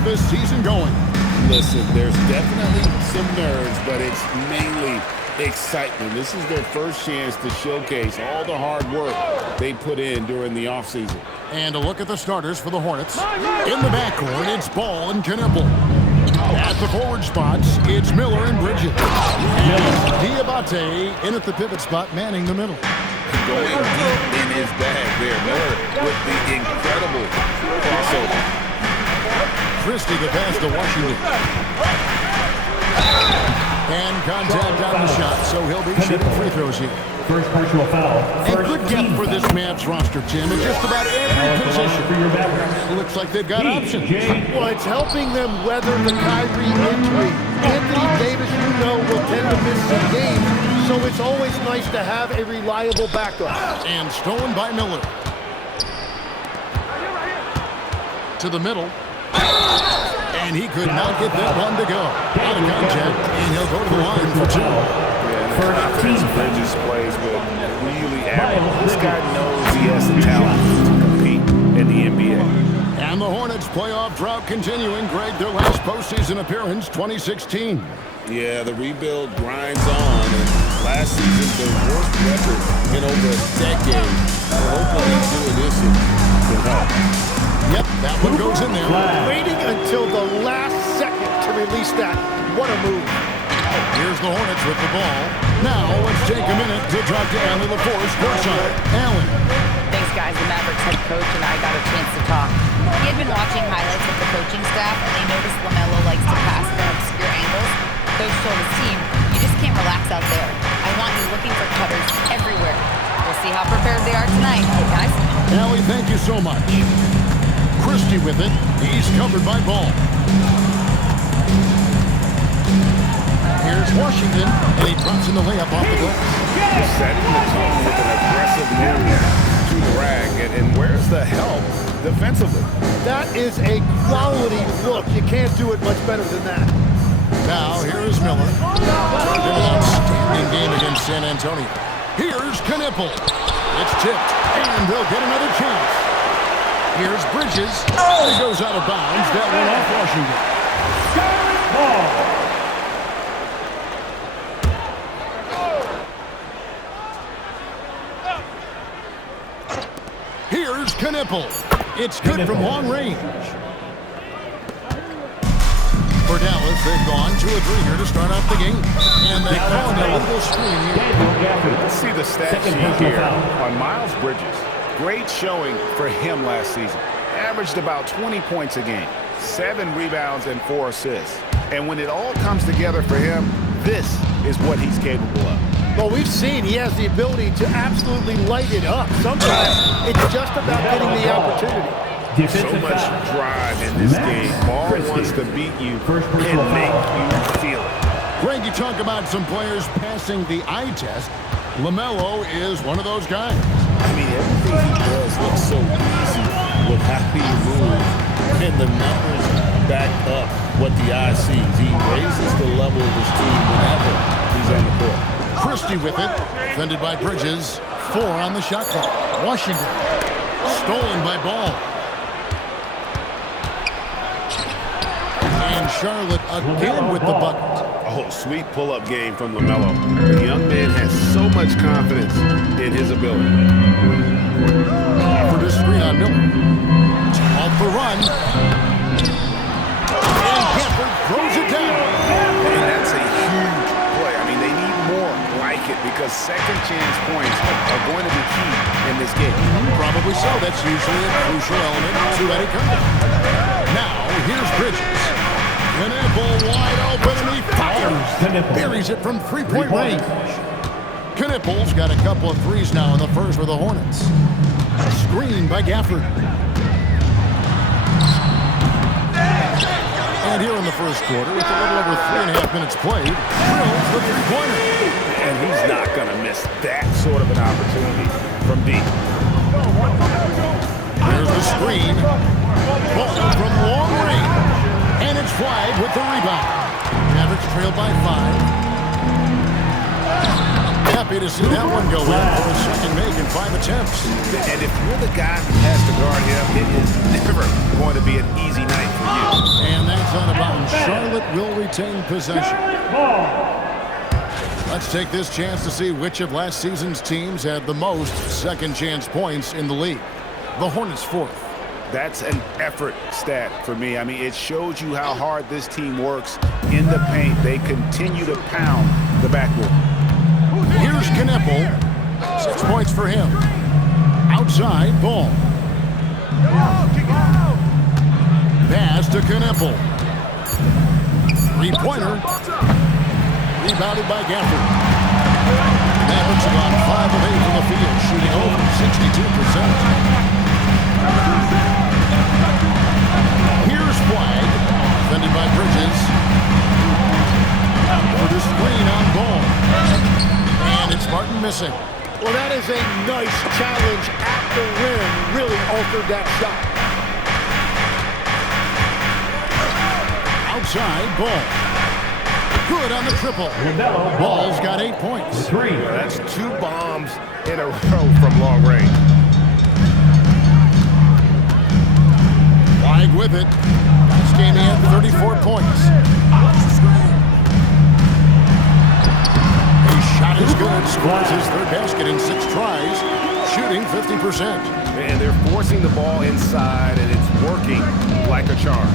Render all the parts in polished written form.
of this season going. Listen, there's definitely some nerves, but it's mainly excitement. This is their first chance to showcase all the hard work they put in during the offseason. And a look at the starters for the Hornets. In the backcourt, it's Ball and Knipple. At the forward spots, it's Miller and Bridges. And Diabate in at the pivot spot, manning the middle. Going deep in his bag there. Miller with the incredible crossover. Christie the pass to Washington. And contact on the shot, so he'll be shooting free throws here. First personal foul. And good depth for this Mavs roster, Jim, in just about every position. Looks like they've got options. Well, it's helping them weather the Kyrie injury. Anthony Davis, you know, will tend to miss some games, so it's always nice to have a reliable backup. And stolen by Miller. To the middle. And he could not get that one to go. Out of contact, and he'll go to the line for two. Confidence Bridges plays with really admirable. This guy knows he has the talent to compete in the NBA. And the Hornets playoff drought continuing. Greg, their last postseason appearance, 2016. Yeah, the rebuild grinds on. And last season, the worst record in over a decade. Hopefully, doing this will help. Yep, that one goes in there. Waiting until the last second to release that. What a move. Here's the Hornets with the ball. Now, let's take a minute to talk to Allen LaForce courtside. Allen. Thanks, guys. The Mavericks head coach and I got a chance to talk. He had been watching highlights of the coaching staff, and they noticed LaMelo likes to pass from obscure angles. Coach told his team, you just can't relax out there. I want you looking for cutters everywhere. We'll see how prepared they are tonight, guys. Allie, thank you so much. Christie with it. He's covered by Ball. Here's Washington, and he drops in the layup off the glass. Setting the tone with an aggressive move to the rack. And where's the help defensively? That is a quality look. You can't do it much better than that. Now, here is Miller. Did an outstanding game against San Antonio. Here's Knipple. It's tipped, and they'll get another chance. Here's Bridges. He goes out of bounds. That went off Washington. Ball. Here's Knipple. It's good from long range. For Dallas, they've gone 2-3 here to start off the game. And they call a little screen here. Let's see the stat sheet here on Miles Bridges. Great showing for him last season. Averaged about 20 points a game, 7 rebounds and 4 assists. And when it all comes together for him, this is what he's capable of. Well, we've seen he has the ability to absolutely light it up. Sometimes it's just about getting the opportunity. So much drive in this game. Ball wants to beat you and make you feel it. Greg, you talk about some players passing the eye test. LaMelo is one of those guys. I mean, everything he does looks so easy with how he moves, and the numbers back up what the eye sees. He raises the level of his team whenever he's on the court. Christie with it, defended by Bridges. 4 on the shot clock. Washington, stolen by Ball. And Charlotte again with the bucket. Oh, sweet pull-up game from LaMelo. The young man has so much confidence in his ability. For the screen on Miller. Off the run. And Gafford throws it down. And that's a huge play. I mean, they need more like it because second chance points are going to be key in this game. Probably so. That's usually a crucial element to any comeback. Now, here's Bridges. Knipple wide open, and he fires. Buries it from three-point range. Knipple's got a couple of threes now in the first for the Hornets. Screen by Gafford. And here in the first quarter, with a little over 3.5 minutes played, drills the three-pointer. And he's not going to miss that sort of an opportunity from deep. There's the screen. Ball from long range. And it's flagged with the rebound. Mavericks trailed by 5. Happy to see that one go in for a second make in 5 attempts. And if you're the guy who has to guard him, it is never going to be an easy night for you. And Charlotte will retain possession. Let's take this chance to see which of last season's teams had the most second chance points in the league. The Hornets fourth. That's an effort stat for me. I mean, it shows you how hard this team works in the paint. They continue to pound the backboard. Here's Kneppel. 6 points for him. Outside, ball. Pass to Kneppel. Three-pointer. Rebounded by Gafford. Mavericks have gone 5 of 8 from the field, shooting over 62%. Here's Flag, defended by Bridges. For the screen on ball. And it's Martin missing. Well, that is a nice challenge at the rim. Really altered that shot. Outside, ball. Good on the triple. Ball's got 8 points. That's 2 bombs in a row from long range. Flag with it. This game he had 34 points. His shot is good. Scores his third basket in 6 tries. Shooting 50%. And they're forcing the ball inside, and it's working like a charm.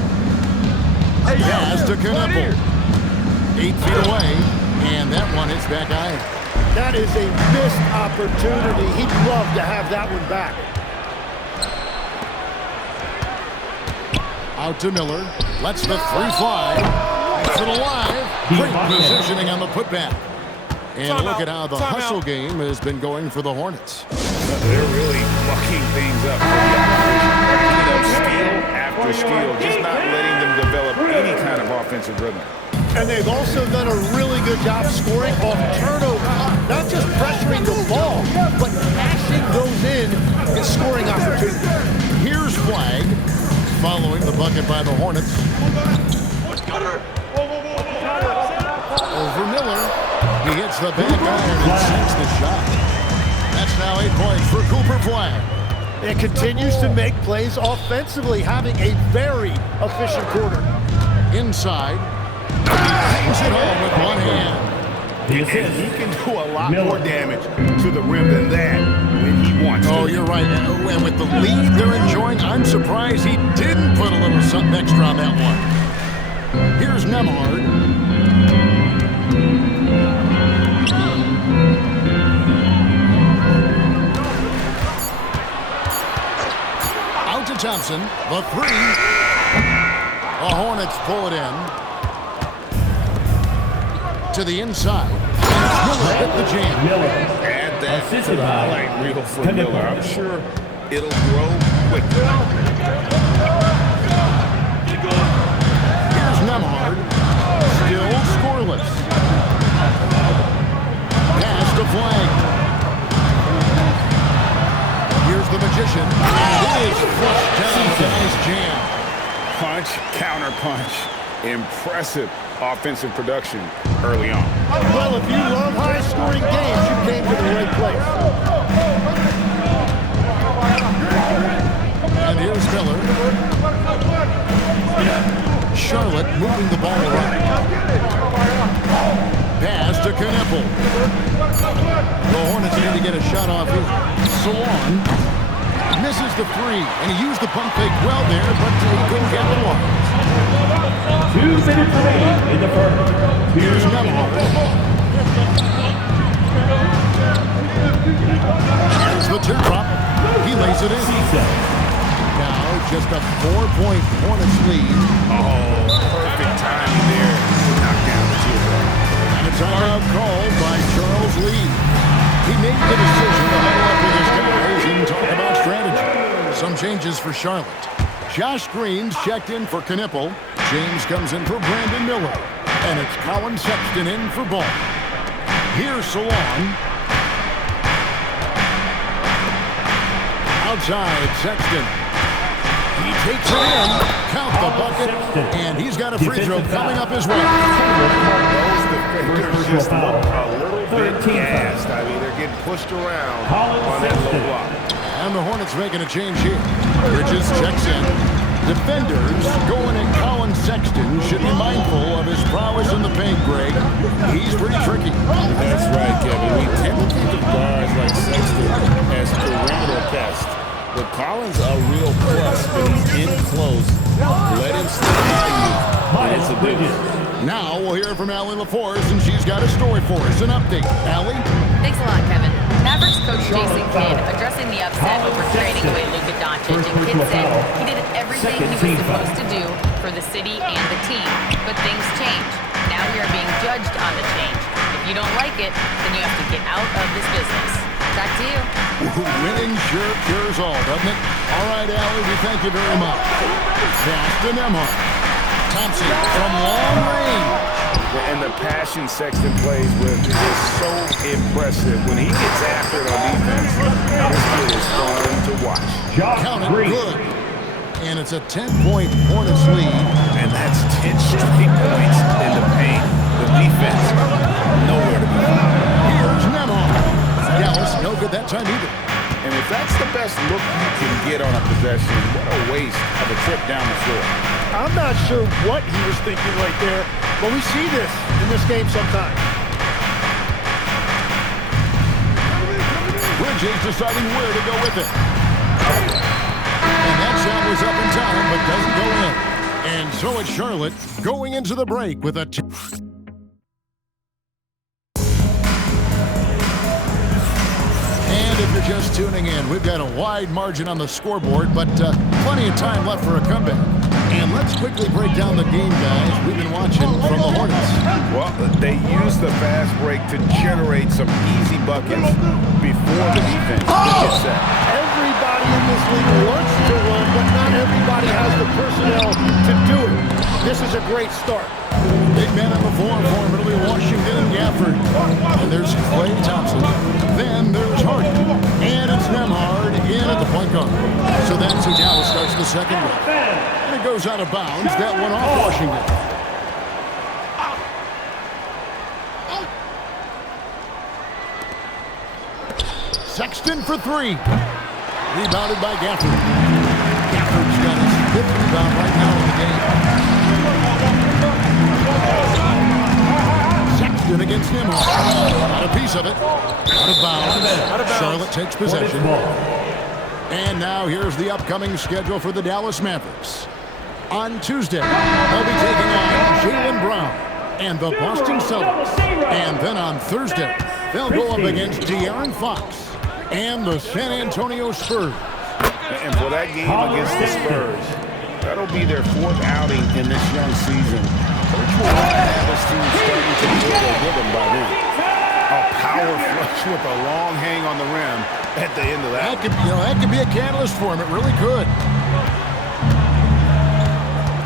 Pass to Kneppel. 8 feet away, and that one hits back iron. That is a missed opportunity. He'd love to have that one back. Out to Miller. Lets the 3 fly. It's it alive. Great positioning on the putback. And look at how the hustle game has been going for the Hornets. They're really mucking things up for the opposition. Steal after steal, just not letting them develop any kind of offensive rhythm. And they've also done a really good job scoring off turnovers. Not just pressuring the ball, but cashing those in and scoring opportunities. Here's Flag, following the bucket by the Hornets. Over Miller. He hits the back iron and sinks the shot. That's now 8 points for Cooper Flag. It continues to make plays offensively, having a very efficient quarter. Inside. He hangs it home with one hand. And he can do a lot more damage to the rim than that when he wants to. Oh, you're right. And with the lead they're enjoying, I'm surprised he didn't put a little something extra on that one. Here's Nemhard. Out to Thompson. The 3. The Hornets pull it in. To the inside. Miller hit the jam. Add that to the highlight reel for Miller. I'm sure it'll grow quickly. Here's Nemhard. Still scoreless. Pass to Flag. Here's the Magician. And it is flushed down with a nice jam. Punch, counter punch. Impressive offensive production early on. Well, if you love high-scoring games, you came to the right place. And here's Miller. Charlotte moving the ball around. Pass to Kneppel. The Hornets need to get a shot off here. Salon misses the 3, and he used the pump fake well there, but he couldn't capitalize. 2 minutes remaining in the first. Here's Nemhard. Here's the teardrop. He lays it in. Now just a 4-point Hornets lead. Oh, perfect timing there to knock down the teardrop. And a timeout called by Charles Lee. He made the decision to huddle up with his guys and talk about strategy. Some changes for Charlotte. Josh Green's checked in for Kneppel. James comes in for Brandon Miller. And it's Colin Sexton in for Ball. Here's Salon. Outside, Sexton. He takes it in. Count the bucket. And he's got a free throw coming up as well. Those defenders just look a little bit gassed. I mean, they're getting pushed around on that low block. And the Hornets making a change here. Bridges checks in. Defenders going at Colin Sexton should be mindful of his prowess in the paint, Greg. He's pretty tricky. That's right, Kevin. We tend to think of guards like Sexton as perimeter pests. But Collins a real plus when he's in close. Let him slip by you. And it's a big one. Now we'll hear from Allie LaForce, and she's got a story for us. An update. Allie? Thanks a lot, Kevin. Mavericks coach Jason Kidd addressing the upset over trading away Luka Doncic, and Kidd said he did everything he was supposed to do for the city and the team. But things change. Now we are being judged on the change. If you don't like it, then you have to get out of this business. Back to you. Winning sure cures all, doesn't it? All right, Allie, we thank you very much. Pass to Nembhard. Thompson from long range. And the passion Sexton plays with is so impressive. When he gets after it on defense, this kid is fun to watch. Count it good. And it's a 10-point Hornets lead. And that's 10 straight points in the paint. The defense, nowhere to be found. Here's Nembhard. Dallas, no good that time either. And if that's the best look you can get on a possession, what a waste of a trip down the floor. I'm not sure what he was thinking right there, but we see this in this game sometimes. Bridges deciding where to go with it. And that shot was up in time, but doesn't go in. And so it's Charlotte going into the break with a... And if you're just tuning in, we've got a wide margin on the scoreboard, but plenty of time left for a comeback. And let's quickly break down the game, guys. We've been watching from the Hornets. Well, they used the fast break to generate some easy buckets before the defense gets set. Everybody in this league wants to run, but not everybody has the personnel to do it. This is a great start. Big man on the floor for Middle Washington and Gafford. And there's Klay Thompson. Then there's Hardy. And it's Nembhard in at the point guard. So that's who Dallas starts the second with. And it goes out of bounds. That one off Washington. Sexton for three. Rebounded by Gafford. Gafford's got his fifth rebound right now in the game. Sexton against Nembhard. Got a piece of it. Out of bounds. Charlotte takes possession. And now here's the upcoming schedule for the Dallas Mavericks. On Tuesday, they'll be taking on Jaylen Brown and the Boston Celtics. And then on Thursday, they'll go up against De'Aaron Fox and the San Antonio Spurs. And for that game against the Spurs, that'll be their fourth outing in this young season. Coach will want to have his team starting to build a rhythm by then. A power flush with a long hang on the rim at the end of that. That could be a catalyst for him. It really could.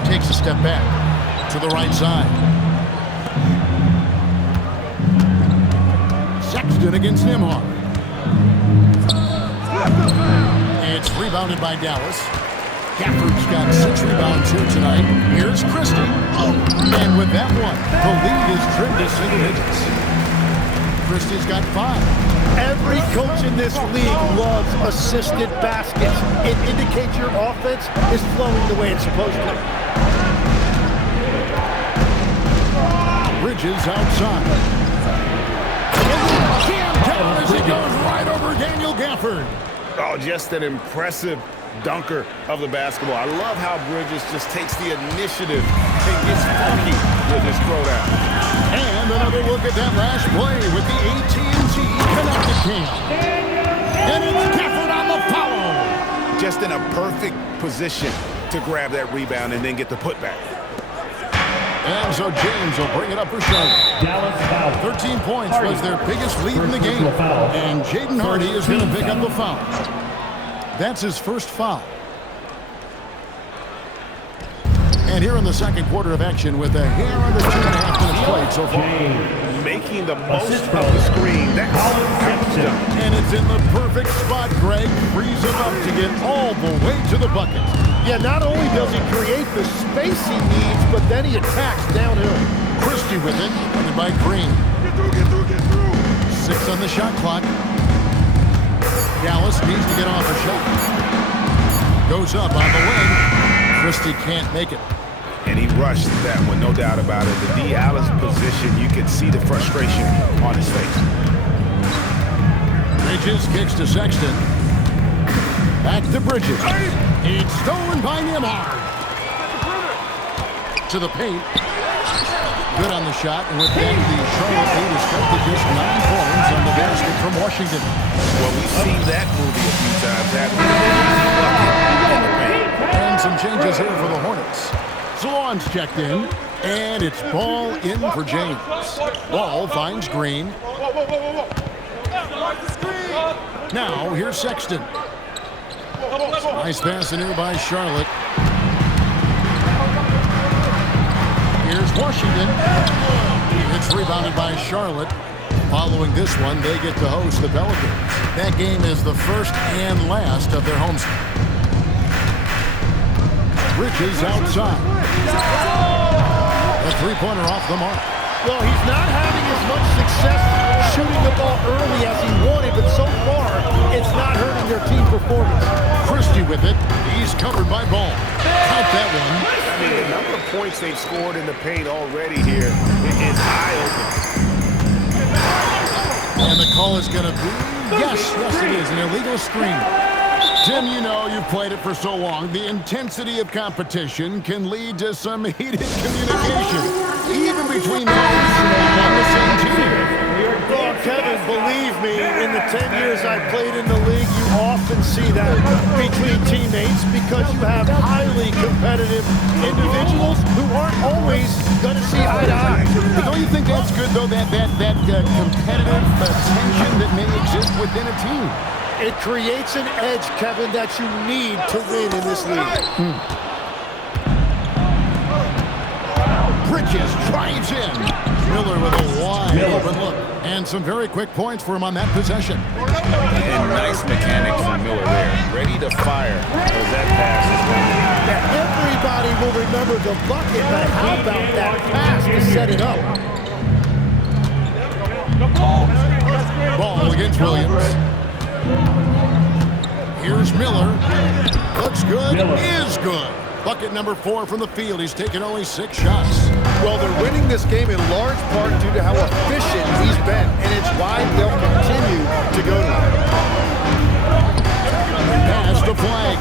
Takes a step back to the right side. Sexton against Nembhard. It's rebounded by Dallas. Gafford's got 6 rebounds here tonight. Here's Christie. And with that one, the lead is trimmed to single digits. Christie's got 5. Every coach in this league loves assisted baskets. It indicates your offense is flowing the way it's supposed to. Bridges outside. Jam down as he goes right over Daniel Gafford. Oh, just an impressive dunker of the basketball. I love how Bridges just takes the initiative and gets funky with his throwdown. And another look at that last play with the AT&T connected cam. And it's Gafford on the follow. Just in a perfect position to grab that rebound and then get the putback. And so James will bring it up for Charlotte. 13 points was their biggest lead in the game. And Jaden Hardy is going to pick up the foul. That's his first foul. And here in the second quarter of action with a hair under 2.5 minutes played so far. Making the most of the screen. That's and it's in the perfect spot. Greg frees him up to get all the way to the bucket. Yeah, not only does he create the space he needs, but then he attacks downhill. Christie with it, running by Green. Get through. 6 on the shot clock. Dallas needs to get off a shot. Goes up on the wing. Christie can't make it. And he rushed that one, no doubt about it. The D out of position, you could see the frustration on his face. Bridges kicks to Sexton. Back to Bridges. It's stolen by Nembhard. To the paint. Good on the shot, and with that, the Charlotte lead is cut to just 9 points on the basket from Washington. Well, we've seen that movie a few times, haven't we? And some changes here for the Hornets. Salon's checked in, and it's ball in for James. Ball finds Green. Now, here's Sexton. Nice pass in here by Charlotte. Here's Washington. It's rebounded by Charlotte. Following this one, they get to host the Pelicans. That game is the first and last of their homes. Bridges outside. A three-pointer off the mark. Well, he's not having as much success shooting the ball early as he wanted, but so far, it's not hurting their team performance. Christie with it. He's covered by Ball. Count that one. I mean, the number of points they've scored in the paint already here is eye-opening. And the call is going to be, yes, it is, an illegal screen. Tim, you know, you've played it for so long. The intensity of competition can lead to some heated communication, even between those on the same team. Well, Kevin, believe me, in the 10 years I've played in the league, you often see that between teammates because you have highly competitive individuals who aren't always going to see eye to eye. But don't you think that's good, though, that competitive tension that may exist within a team? It creates an edge, Kevin, that you need to win in this league. Bridges drives in. Miller with a wide open look. And some very quick points for him on that possession. And nice mechanics from Miller there. Ready to fire as that pass is going. Yeah, everybody will remember the bucket, but how about that pass to set it up? Ball against Williams. Here's Miller. Looks good. Is good. Bucket number 4 from the field. He's taken only 6 shots. Well, they're winning this game in large part due to how efficient he's been, and it's why they'll continue to go to him. Pass to Flag.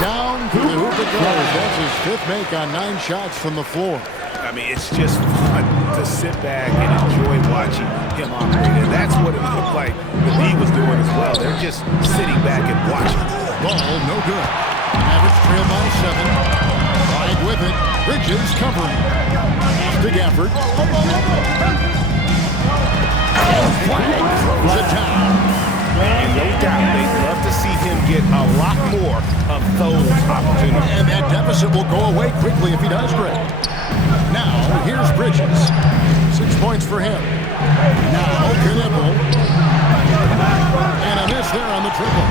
Down to the hoop it goes. That's his 5th make on 9 shots from the floor. I mean, it's just fun to sit back and enjoy watching him operate. And that's what it looked like the D was doing as well. They're just sitting back and watching. Ball, no good. Mavericks trail by 7. Flag with it. Bridges covering. To Gafford. And Flag throws it down. And no doubt they'd love to see him get a lot more of those opportunities. And that deficit will go away quickly if he does, Greg. Now, here's Bridges. 6 points for him. Now, Knipple. And a miss there on the triple.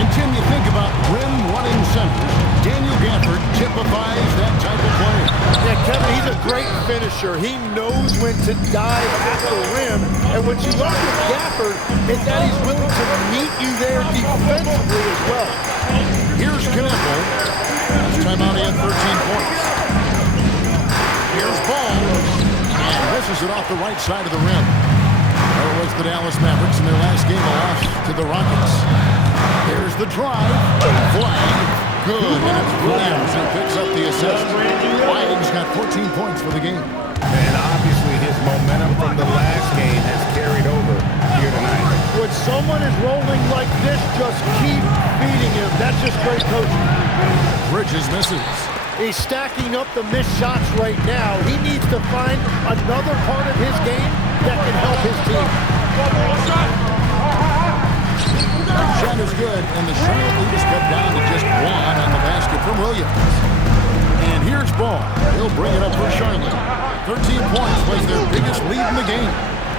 And Tim, you think about rim-running centers. Daniel Gafford typifies that type of player. Yeah, Kevin, he's a great finisher. He knows when to dive at the rim. And what you love with Gafford is that he's willing to meet you there defensively as well. Here's Knipple. Last time out, he had 13 points. Here's Ball. And misses it off the right side of the rim. There was the Dallas Mavericks in their last game, a loss to the Rockets. Here's the drive. Flag. Good. And it's Williams who picks up the assist. Flag's got 14 points for the game. And obviously his momentum from the last game has carried over here tonight. When someone is rolling like this, just keep feeding him. That's just great coaching. Bridges misses. He's stacking up the missed shots right now. He needs to find another part of his game that can help his team. Shot is good, and the Charlotte lead is cut down to just 1 on the basket from Williams. And here's Ball. He'll bring it up for Charlotte. 13 points was their biggest lead in the game.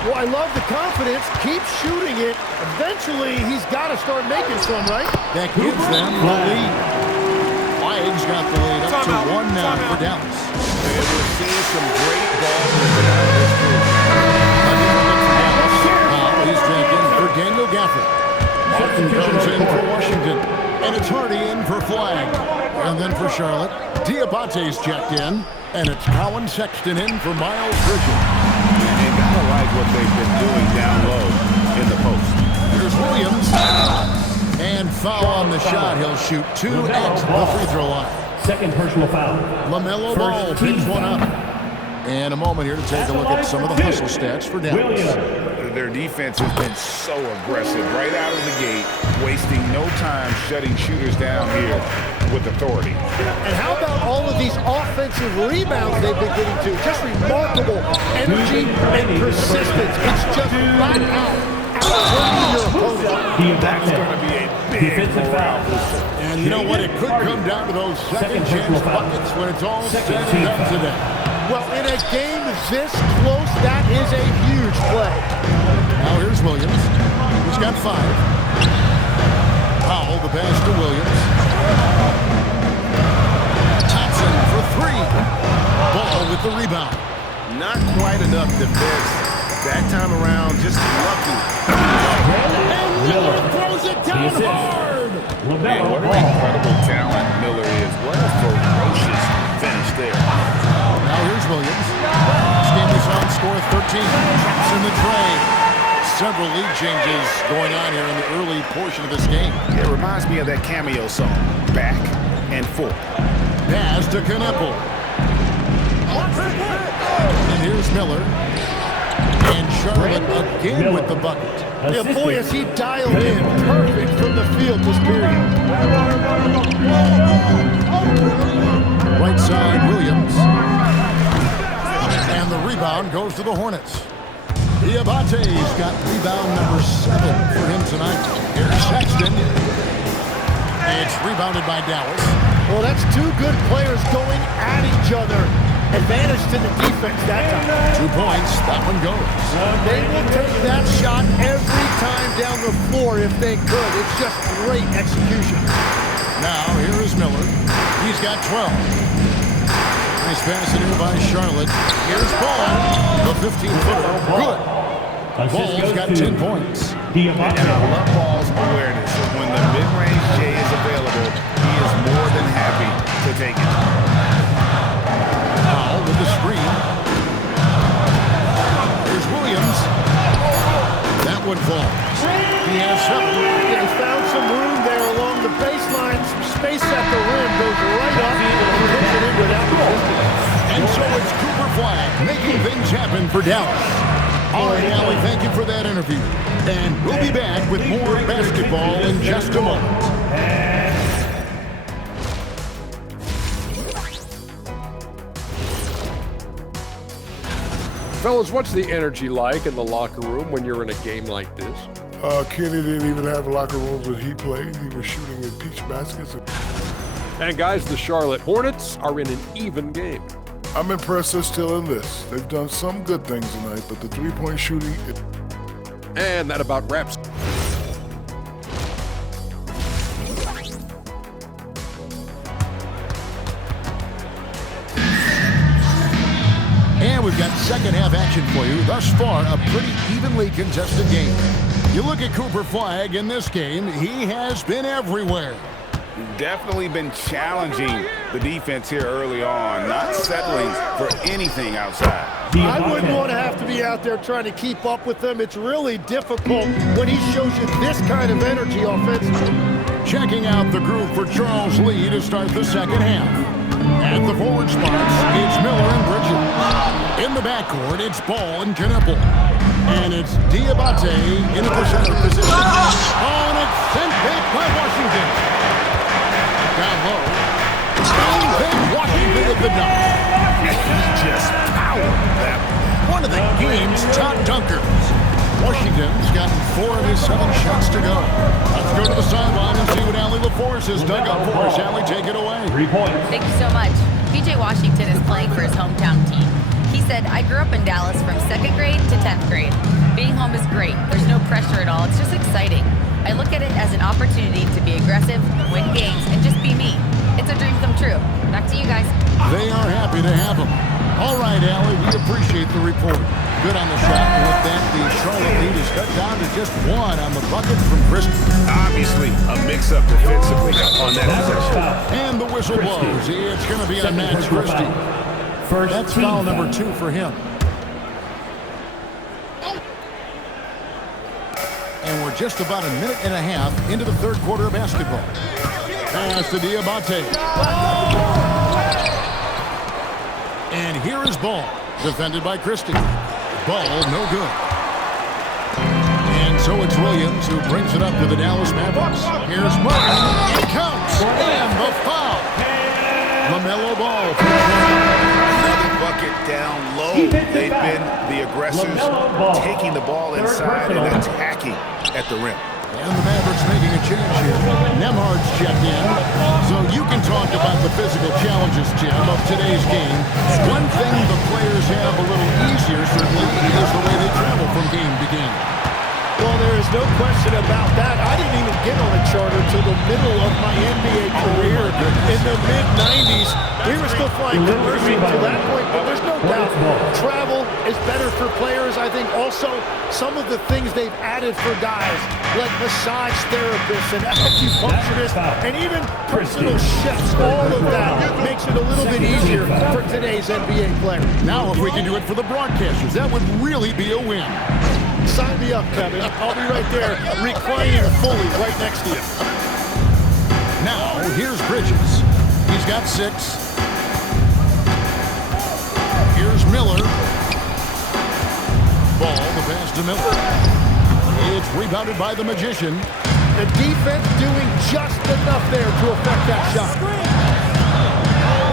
Well, I love the confidence. Keep shooting it. Eventually, he's got to start making some, right? That gives them the lead. Flag's got the lead up to 1 now for Dallas. And we're seeing some great ball movement out of this group. He's checking for Daniel Gafford. Martin comes in for Washington. And it's Hardy in for Flag. And then for Charlotte, Diabate's checked in. And it's Colin Sexton in for Miles Bridges. You gotta like what they've been doing down low in the post. Here's Williams. And foul on the shot. He'll shoot 2 at the free throw line. Second personal foul. LaMelo Ball picks one up. And a moment here to take a look at some of the hustle stats for Dallas. Their defense has been so aggressive right out of the gate, wasting no time shutting shooters down here with authority. And how about all of these offensive rebounds they've been getting to? Just remarkable energy and persistence. It's just flat out outworking your opponent. That's going to be a big morale booster. And you know what? It could come down to those second chance buckets when it's all said and done today. Well, in a game this close, that is a huge play. Now here's Williams. He's got 5. Powell, the pass to Williams. Thompson for 3. Ball with the rebound. Not quite enough defense that time around, just lucky. And Miller throws it down hard. Man, what an incredible talent Miller is. What a ferocious finish there. Now here's Williams. This game is on score 13. Traps in the tray. Several lead changes going on here in the early portion of this game. It reminds me of that cameo song, Back and Forth. Pass to Kneppel. And here's Miller. And Charlotte again with the bucket. Yeah, boy, has he dialed in perfect from the field this period. Right side, Williams. And the rebound goes to the Hornets. Diabate's got rebound number 7 for him tonight. Here's Sexton. It's rebounded by Dallas. Well, that's 2 good players going at each other. Advantage to the defense that time. 2 points. That one goes. They will take that shot every time down the floor if they could. It's just great execution. Now, here is Miller. He's got 12. Nice pass in here by Charlotte. Here's Ball. The 15-footer. Good. Ball's got 10 points. And I love Ball's awareness. When the mid-range J is available, he is more than happy to take it. Powell with the screen. Here's Williams. That one falls. He has 7. Yeah, he found some room there along the baseline. Some space at the rim goes right up and hits it in without resistance. And so it's Cooper Flag making things happen for Dallas. All right, Allie, thank you for that interview. And we'll be back with more basketball in just a moment. Fellas, what's the energy like in the locker room when you're in a game like this? Kenny didn't even have locker rooms when he played. He was shooting in peach baskets. And guys, the Charlotte Hornets are in an even game. I'm impressed they're still in this. They've done some good things tonight, but the three-point shooting... And that about wraps. And we've got second half action for you. Thus far, a pretty evenly contested game. You look at Cooper Flag in this game, he has been everywhere. Definitely been challenging the defense here early on, not settling for anything outside. I wouldn't want to have to be out there trying to keep up with them. It's really difficult when he shows you this kind of energy offensively. Checking out the group for Charles Lee to start the second half. At the forward spots, it's Miller and Bridges. In the backcourt, it's Ball and Kneppel. And it's Diabate in the center position. Oh, and it's sent back by Washington. Down low. And then Washington with the dunk. Just powered that. One of the game's top dunkers. Washington's gotten 4 of his 7 shots to go. Let's go to the sideline and see what Allie LaForce has dug up for us. Allie, take it away. 3 points. Thank you so much. PJ Washington is playing for his hometown team. He said, I grew up in Dallas from 2nd grade to 10th grade. Being home is great. There's no pressure at all. It's just exciting. I look at it as an opportunity to be aggressive, win games, and just be me. It's a dream come true. Back to you guys. They are happy to have him. All right, Allie, we appreciate the report. Good on the shot. And with that, the Charlotte lead is cut down to just one on the bucket from Christie. Obviously, a mix-up defensively on that possession. And the whistle blows. It's going to be on Max Christie. That's foul number 2 for him. And we're just about a minute and a half into the third quarter of basketball. Pass to Diabate. And here is Ball, defended by Christie. Ball, no good. And so it's Williams who brings it up to the Dallas Mavericks. Here's Martin. It counts. And the foul. LaMelo Ball. Another bucket down low. They've been the aggressors, taking the ball inside and attacking at the rim. And the Mavericks making a change here. Nemhard's checked in. So you can talk about the physical challenges, Jim, of today's game. One thing the players have a little easier, certainly, is the way they travel from game to game. Well, there is no question about that. I didn't even get on a charter till the middle of my NBA career in the mid-90s. We were still flying commercial to that point, but there's no doubt travel is better for players. I think also some of the things they've added for guys, like massage therapists and acupuncturists and even personal chefs, all of that makes it a little bit easier for today's NBA player. Now, if we can do it for the broadcasters, that would really be a win. Sign me up, Kevin. I'll be right there, reclining fully right next to you. Now, here's Bridges. He's got 6. Here's Miller. Ball, the pass to Miller. It's rebounded by the Magician. The defense doing just enough there to affect that shot.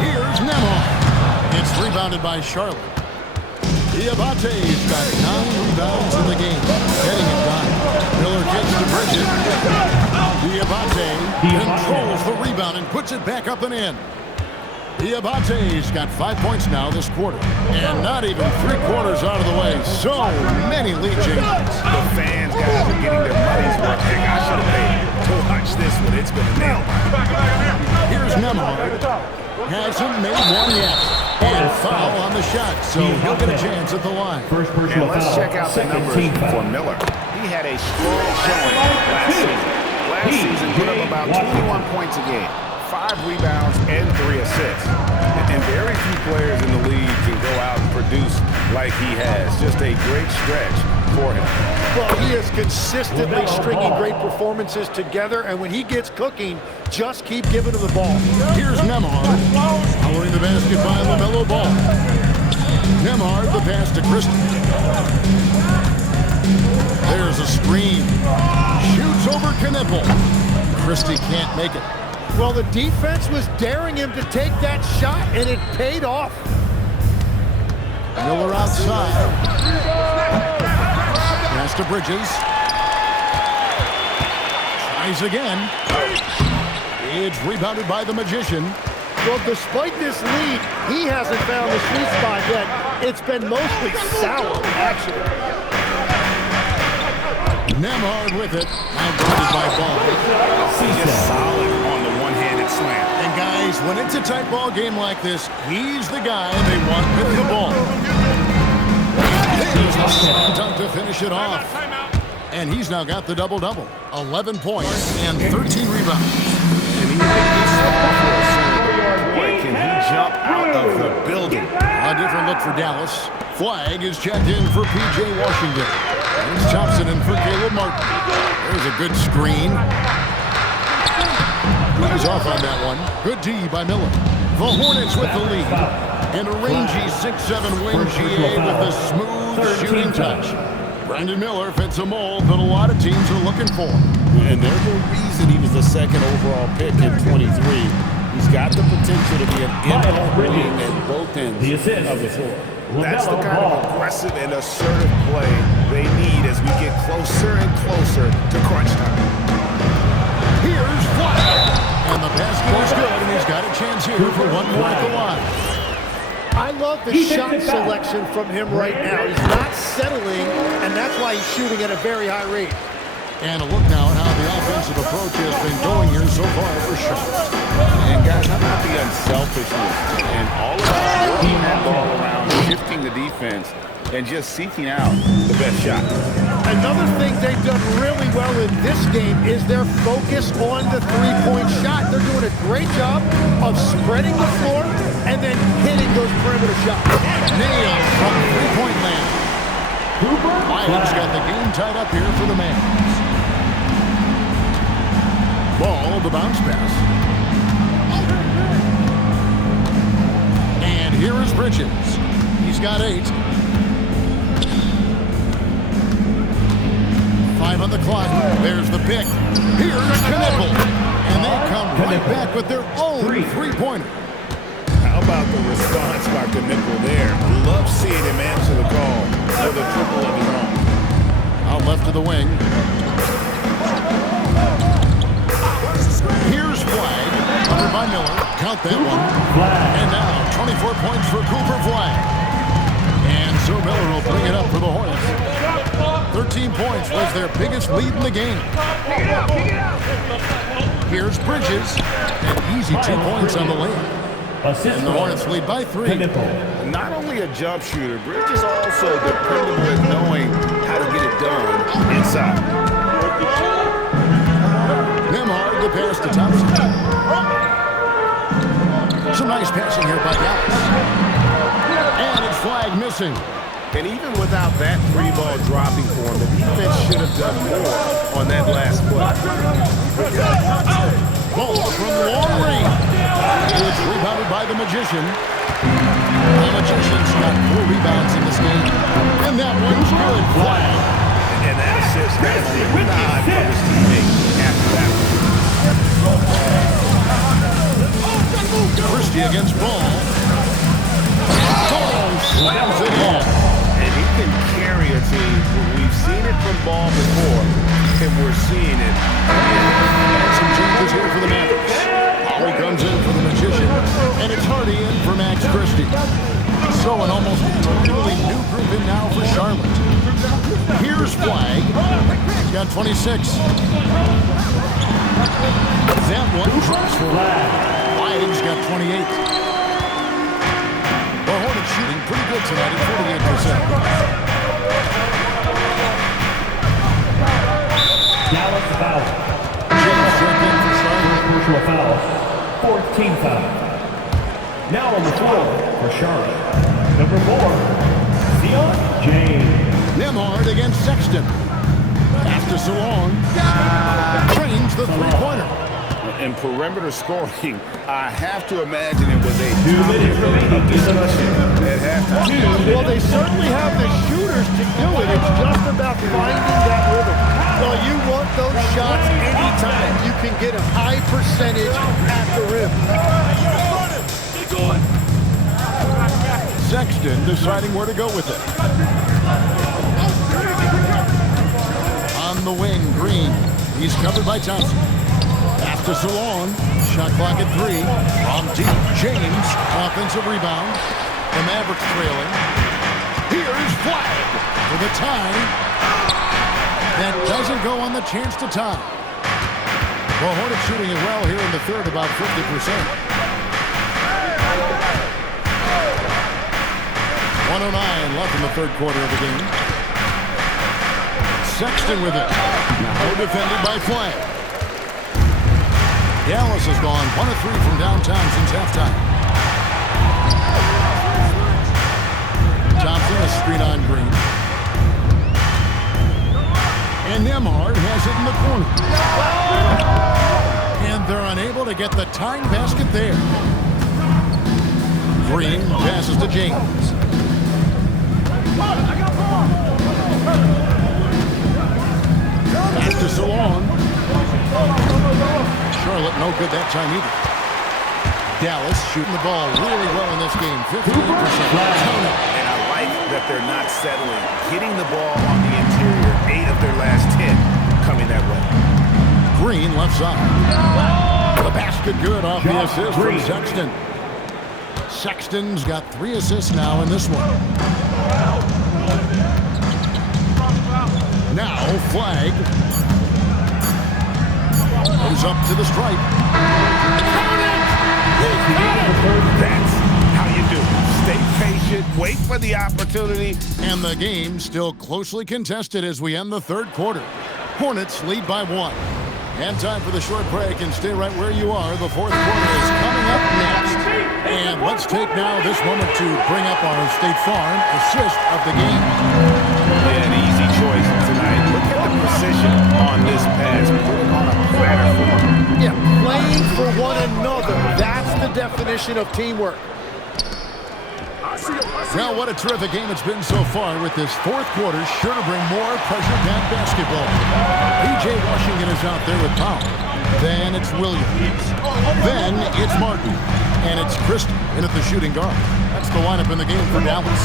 Here's Nemhard. It's rebounded by Charlotte. Diabate's got 9 rebounds in the game. Getting it done. Miller gets to Bridges. Diabate controls the rebound and puts it back up and in. Diabate's got 5 points now this quarter. And not even 3 quarters out of the way. So many lead changes. The fans, guys, are getting their money's worth. Heck, I should have paid to watch this one. It's been a nail. Here's Nemhard. Hasn't made one yet. And foul on the shot, so he'll get a chance at the line. And let's check out the numbers for Miller. He had a strong showing last season. Last season put up about 21 points a game, 5 rebounds, and 3 assists. And very few players in the league can go out and produce like he has. Just a great stretch for him. Well, he is consistently stringing great performances together, and when he gets cooking, just keep giving him the ball. Here's Nemhard, powering the basket by LaMelo Ball. Nemhard, the pass to Christie. There's a screen. Shoots over Knippel. Christie can't make it. Well, the defense was daring him to take that shot, and it paid off. Miller outside. Pass to Bridges. Tries again. It's rebounded by the Magician. Well, despite this lead, he hasn't found the sweet spot yet. It's been mostly sour, actually. Nemhard with it. Now guarded by Ball. He's just solid on the one-handed slam. And guys, when it's a tight ball game like this, he's the guy they want with the ball. There's a slam dunk to finish it off. And he's now got the double-double. 11 points and 13 rebounds. And he made this small for a center. Boy, can he jump out of the building. A different look for Dallas. Flag is checked in for P.J. Washington. Here's Thompson in for Caleb Martin. There's a good screen. He's off on that one. Good D by Miller. The Hornets with the lead. And a rangy 6'7" wing GA with a smooth shooting touch. Brandon Miller fits a mold that a lot of teams are looking for. And there's a reason he was the 2nd overall pick in 23. He's got the potential to be an impact wing at both ends of the floor. That's the kind of aggressive and assertive play they need as we get closer and closer to crunch time. Here's Flag. And the basket is good, and he's got a chance here for one more at the line. I love the shot selection from him right now. He's not settling, and that's why he's shooting at a very high rate. And a look now at how the offensive approach has been going here so far for shots. And guys, how about the unselfishness and all of that moving that ball around, shifting the defense defense and just seeking out the best shot. Another thing they've done really well in this game is their focus on the three-point shot. They're doing a great job of spreading the floor and then hitting those perimeter shots. Nailed from three-point land. Myers got the game tied up here for the Mavs. Ball, the bounce pass. And here is Bridges. He's got 8. 5 on the clock. There's the pick. Here's Knipple. And they come right back with their own three-pointer. How about the response by Knipple there? Love seeing him answer the call with a triple of his own. Out left of the wing. Here's Flag. Covered by Miller. Count that one. And now 24 points for Cooper Flag. And so Miller will bring it up for the Hornets. 13 points was their biggest lead in the game. Here's Bridges. An easy 2 points on the layup. And the Hornets lead by 3. Not only a jump shooter, Bridges also dependable at knowing how to get it done inside. Nemhard, the pass to Thompson. Some nice passing here by Dallas. And it's Flag missing. And even without that 3-ball dropping for him, the defense should have done more on that last play. Ball from long range. It's rebounded by the Magician. The Magician's got 4 rebounds in this game. And that one's good. Flag. And that assist has the nod from his teammate after that one. Christie against Ball. Ball slams it in. And he can carry a team. We've seen it from Ball before, and we're seeing it again. And some changes here for the Mavericks. Holly comes in for the Magician, and it's Hardy in for Max Christie. So an almost entirely new group in now for Charlotte. Here's Flag. He's got 26. That one drops for Flag's got 28. The Hornets shooting pretty good tonight at 48%. Dallas foul. James checked in for Charlotte. Crucial foul. 14th foul. Now on the floor for Charlotte. Number 4, Zion James. Nemhard against Sexton. After so long, trains the three-pointer. In perimeter scoring, I have to imagine it was a 2 minutes remaining in the discussion at halftime. Well, they certainly have the shooters to do it. It's just about finding that rhythm. Well, you want those shots anytime you can get a high percentage at the rim. Sexton deciding where to go with it. On the wing, Green. He's covered by Thompson. After so long, shot clock at 3. From deep, James, offensive rebound. The Mavericks trailing. Here's Flag for the tie. That doesn't go on the chance to tie. Well, Hornets shooting it well here in the third, about 50%. 109 left in the third quarter of the game. Sexton with it. Now defended by Flag. Dallas has gone 1 of 3 from downtown since halftime. Thompson, a screen on Green. And Nemhard has it in the corner. And they're unable to get the tying basket there. Green passes to James. After so long, Charlotte no good that time either. Dallas shooting the ball really well in this game, 58%. And I like that they're not settling, hitting the ball on the interior. 8 of their last 10 coming that way. Green left side. The basket good off the assist from Sexton. Sexton's got 3 assists now in this one. Now Flag goes up to the stripe. That's how you do it. Stay patient, wait for for the opportunity. And the game still closely contested as we end the third quarter. Hornets lead by 1. And time for the short break, and stay right where you are. The fourth quarter is coming up next. And let's take now this moment to bring up our State Farm assist of the game. An easy choice tonight. Look at the precision on this pass. Put it on a platter for him. Yeah, playing for one another. That's the definition of teamwork. Well, what a terrific game it's been so far, with this fourth quarter sure to bring more pressure-packed basketball. P.J. Washington is out there with Powell. Then it's Williams. Then it's Martin. And it's Christie in at the shooting guard. That's the lineup in the game for Dallas.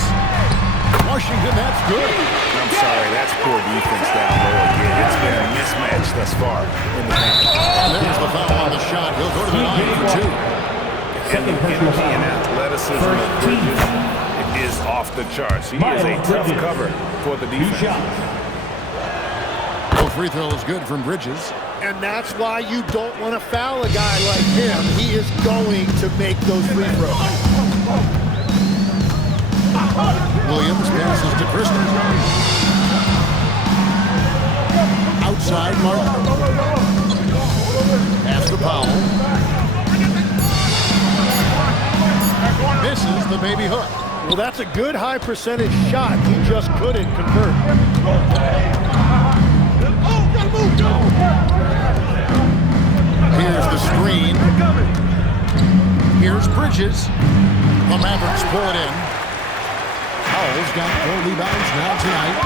Washington, that's good. I'm sorry, that's poor defense down low again. It's been a mismatch thus far in the game. And there's the foul on the shot. He'll go to the line for 2. And the energy and athleticism of Bridges is off the charts. He is a tough cover for the defense. No free throw is good from Bridges. And that's why you don't want to foul a guy like him. He is going to make those free throws. Williams passes to Christie. Outside, Martin. Pass to Powell. Misses the baby hook. Well, that's a good high percentage shot. He just couldn't convert. Here's the screen. Here's Bridges. The Mavericks pull it in. Powell's got 4 rebounds now tonight.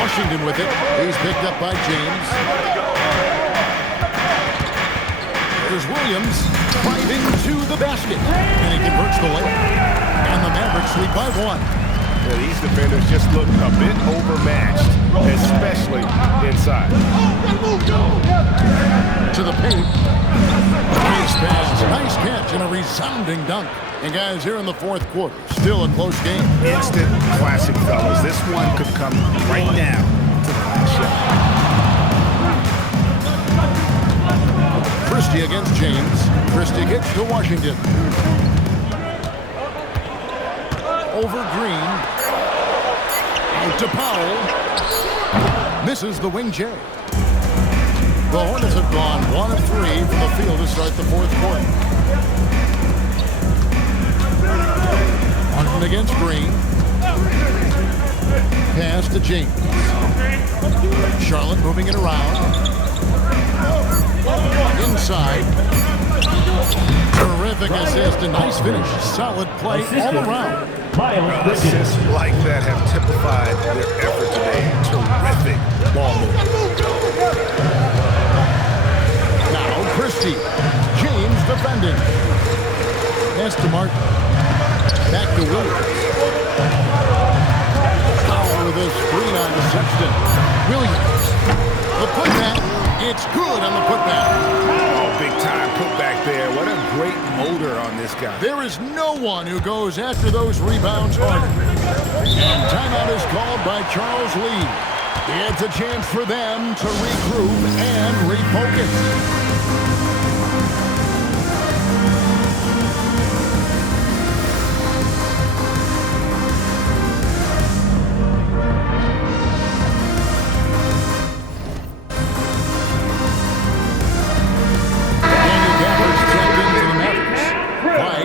Washington with it. He's picked up by James. There's Williams driving to the basket. And he converts the layup. And the Mavericks lead by 1. Yeah, these defenders just look a bit overmatched, especially inside. To the paint. Nice pass, nice catch, and a resounding dunk. And guys, here in the fourth quarter, still a close game. Instant classic, fellas. This one could come right down to the last shot. Christie against James. Christie gets to Washington. Over Green. Out to Powell. Misses the wing J. The Hornets have gone 1 of 3 from the field to start the fourth quarter. Martin against Green. Pass to James. Charlotte moving it around. Inside. Terrific assist, a nice finish. Solid play all around. Assists like that have typified their effort today. Terrific ball movement. Now Christie. James defending. Pass to Martin. Back to Williams. Powell with a screen on to Sexton. Williams. The putback. It's good on the putback. Oh, big time putback there. What a great motor on this guy. There is no one who goes after those rebounds harder. And timeout is called by Charles Lee. It's a chance for them to regroup and refocus.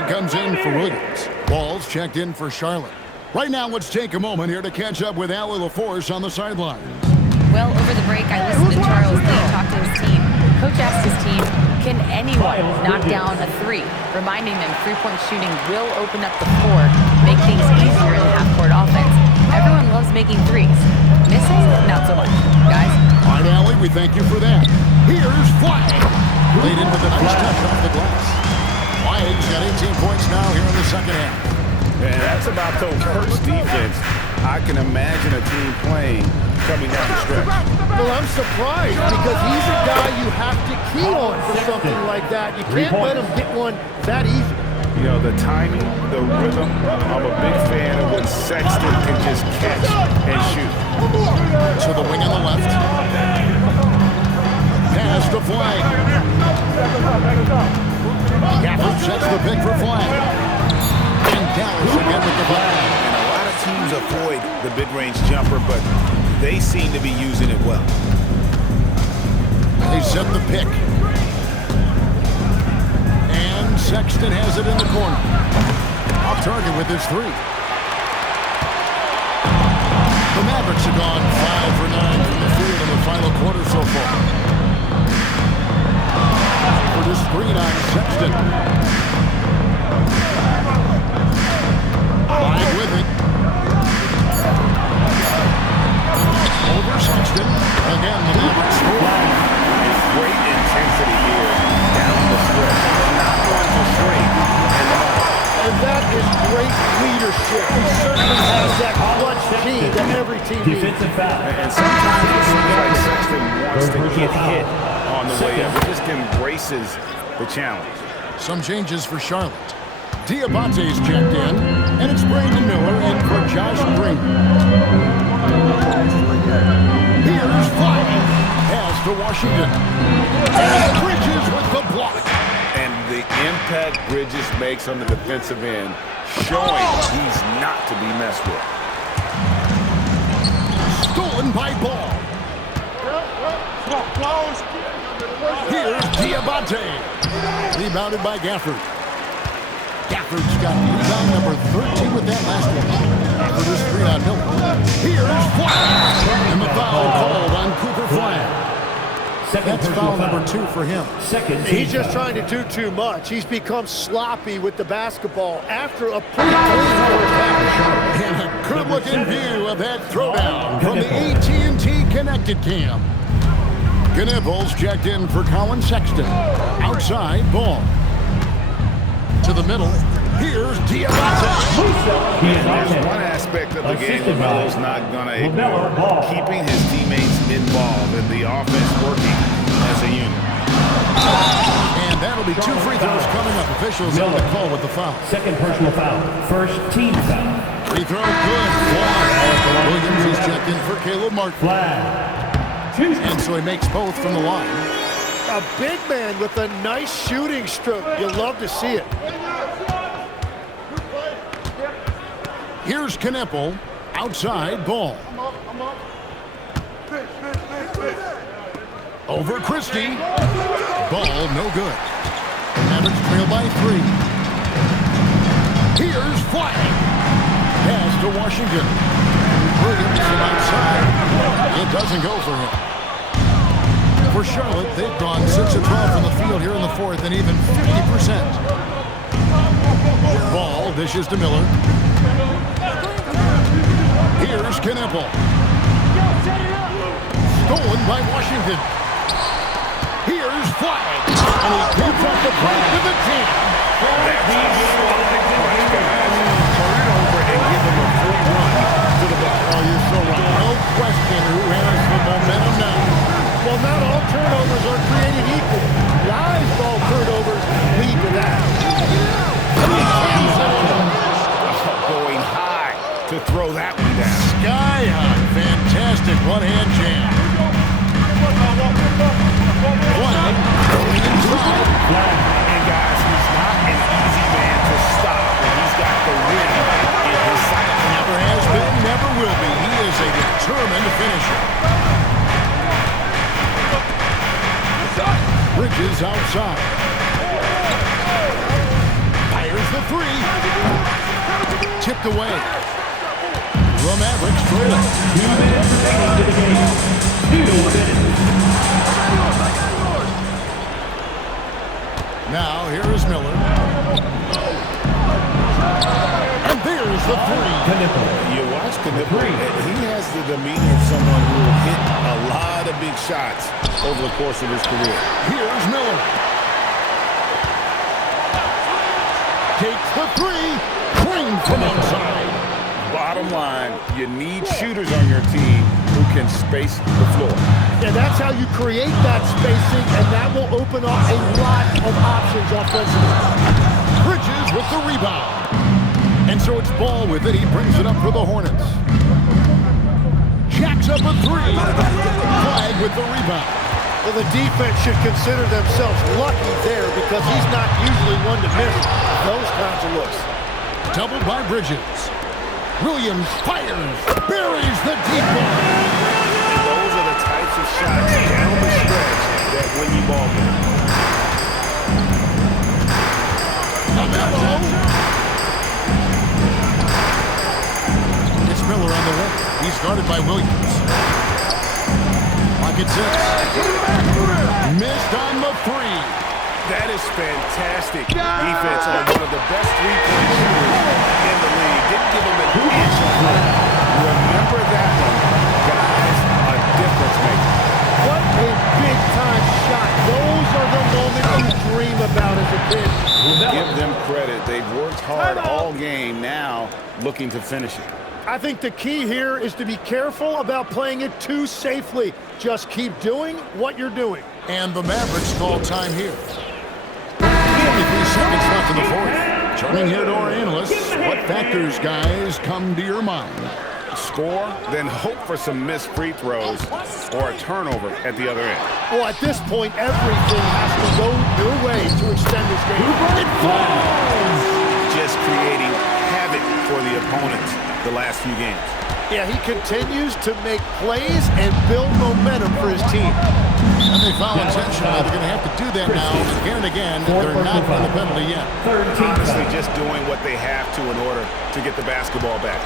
Comes in for Williams. Ball's checked in for Charlotte. Right now, let's take a moment here to catch up with Allie LaForce on the sideline. Well, over the break, I listened to Charles Lee talk to his team. Coach asked his team, can anyone knock down a 3? Reminding them three-point shooting will open up the floor, make things easier in the half-court offense. Everyone loves making threes. Missing? Not so much. Guys? All right, Allie, we thank you for that. Here's Flag. Laid in with a nice touch off the glass. He's got 18 points now here in the second half. And that's about the worst defense I can imagine a team playing coming down the stretch. Well, I'm surprised because he's a guy you have to key on for something like that. You can't let him get one that easy. You know, the timing, the rhythm, I'm a big fan of when Sexton can just catch and shoot. To the wing on the left. Pass to Flag. Gafford sets the pick for Flag. And Dallas again with the ball. And a lot of teams avoid the mid-range jumper, but they seem to be using it well. They set the pick. And Sexton has it in the corner. Off target with his three. The Mavericks have gone 5 for 9 from the field in the final quarter so far. For the screen on Sexton. Wide with it. Over Sexton. Again, the Mavericks score. Great intensity here down the stretch. Not going to shrink. And that is great leadership. He certainly has that clutch key that every team needs. Defensive foul. And sometimes it seems like Sexton wants to get hit on the way up. He just embraces the challenge. Some changes for Charlotte. Diabate's checked in, and it's Brandon Miller in for Josh Green. Here's Flag. Pass to Washington. And Bridges with the block. And the impact Bridges makes on the defensive end, showing he's not to be messed with. Stolen by Ball. Here's Diabate. Rebounded by Gafford. Gafford's got rebound number 13 with that last one. For this three on Miller. Here's Flag. And the foul called on Cooper Flag. That's foul number 2 for him. He's just trying to do too much. He's become sloppy with the basketball after a pretty clean first half. And a good-looking view of that throwdown from the AT&T Connected Cam. Knipples checked in for Colin Sexton. Outside, Ball. To the middle. Here's Diabate. There's one aspect of the game LaMelo's not going to ignore. Keeping his teammates involved and the offense working as a unit. And that'll be 2 free throws coming up. Officials on the call with the foul. Second personal foul. First team foul. Free throw good. Flag. Williams is checked in for Caleb Martin. Flag. And so he makes both from the line. A big man with a nice shooting stroke. You love to see it. Here's Knippel. Outside, Ball. Over Christie. Ball, no good. Mavericks trail by 3. Here's Flag. Pass to Washington. Williams from outside. It doesn't go for him. For Charlotte, they've gone 6 of 12 from the field here in the fourth and even 50%. Ball dishes to Miller. Here's Knippel. Stolen by Washington. Here's Flag. And he picks up the break with the team. Turnover and give him a free run to the ball. Oh, you're so right. No question who has the momentum now. Well, not all turnovers are created equal. Live ball turnovers lead to that. Going high to throw that one down. Sky high. Fantastic one-hand jam. Flag going inside. And guys, he's not an easy man to stop. And he's got the win in his sights. Never has been, never will be. He is a determined finisher. Bridges outside. Fires the 3. Tipped away. The Mavericks trailing. 2 minutes remaining to the game. 2 minutes. Now, here is Miller. And there's the 3. You watch Knippel, he has the demeanor of someone who will hit a lot of big shots over the course of his career. Here's Miller. Takes the 3. Clean from outside. Bottom line, you need shooters on your team who can space the floor. And that's how you create that spacing, and that will open up a lot of options offensively. Bridges with the rebound. And so it's Ball with it. He brings it up for the Hornets. Jacks up a 3. Flag with the rebound. Well, the defense should consider themselves lucky there because he's not usually one to miss those kinds of looks. Doubled by Bridges. Williams fires, buries the deep ball. Those are the types of shots down the stretch that win you ball games. It's Miller on the wing. He's guarded by Williams. Pocket 6. Missed on the 3. That is fantastic defense on one of the best three-point shooters in the league. Didn't give him an inch on that. Remember that one. Guys, a difference maker. What a big-time shot. Those are the moments you dream about as a kid. Give them credit. They've worked hard all game, now looking to finish it. I think the key here is to be careful about playing it too safely. Just keep doing what you're doing. And the Mavericks call time here. 53 seconds left in the fourth. Turning here to our analysts, what factors, guys, come to your mind? Score, then hope for some missed free throws or a turnover at the other end. Well, at this point, everything has to go your way to extend this game. It falls! Just creating havoc for the opponents the last few games. Yeah, he continues to make plays and build momentum for his team. And they foul intentionally. They're going to have to do that now again and again. They're not on the penalty yet. Honestly, just doing what they have to in order to get the basketball back.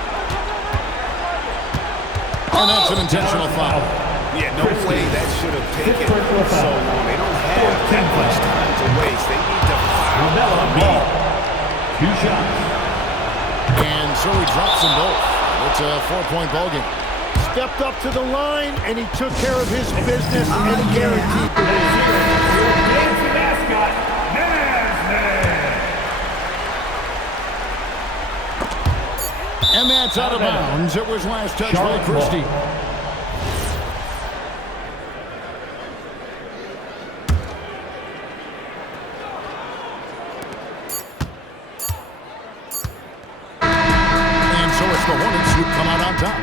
And that's an intentional foul. Yeah, no way that should have taken so long. They don't have that much time to waste. They need to foul the ball. 2 shots. And so he drops them both. It's a 4-point ball game. Stepped up to the line, and he took care of his business and guaranteed the win. Dancing mascot, And that's out of bounds. It was last touch by Christie. And so it's the Hornets who come out on top.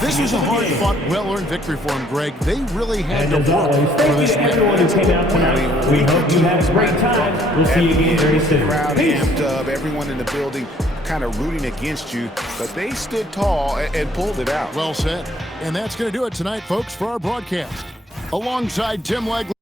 This was a hard-fought, well-earned victory for him, Greg. They really had to work for this win. Everyone who came out tonight. We hope you had a great time. We'll see you again very soon. Crowd amped up, everyone in the building kind of rooting against you, but they stood tall and pulled it out. Well said. And that's going to do it tonight, folks, for our broadcast. Alongside Tim Legler.